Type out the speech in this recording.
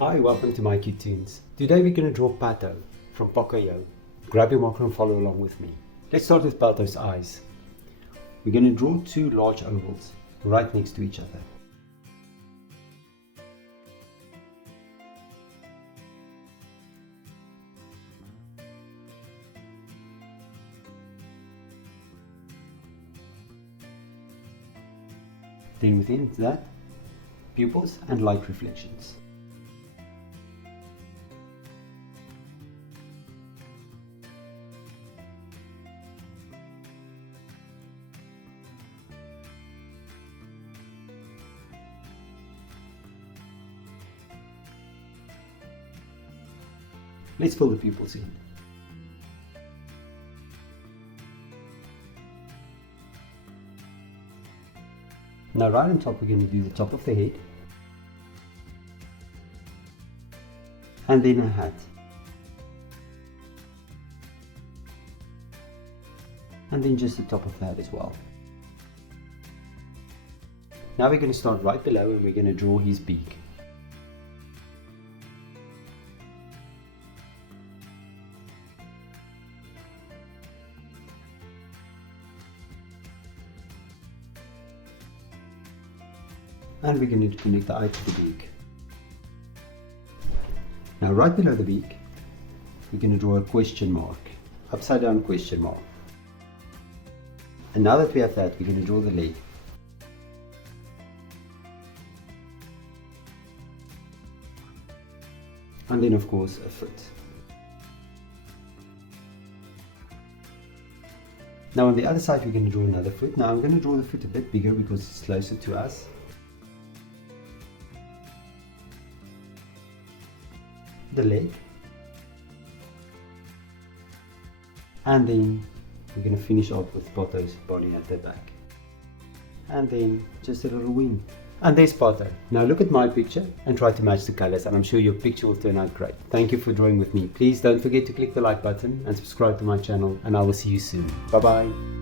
Hi, welcome to mycutetoons. Today we're going to draw Pato from Pocoyo. Grab your marker and follow along with me. Let's start with Pato's eyes. We're going to draw two large ovals right next to each other. Then within that, pupils and light reflections. Let's fill the pupils in. Now right on top we're going to do the top of the head, and then a hat, and then just the top of the hat as well. Now we're going to start right below and we're going to draw his beak. And we're going to connect the eye to the beak. Now right below the beak, we're going to draw a question mark, upside down question mark. And now that we have that, we're going to draw the leg. And then of course a foot. Now on the other side we're going to draw another foot. Now I'm going to draw the foot a bit bigger because it's closer to us. The leg, and then we're going to finish off with Pato's body at the back, and then just a little wing. And there's Pato. Now look at my picture and try to match the colors, and I'm sure your picture will turn out great. Thank you for drawing with me. Please don't forget to click the like button and subscribe to my channel, and I will see you soon. Bye bye.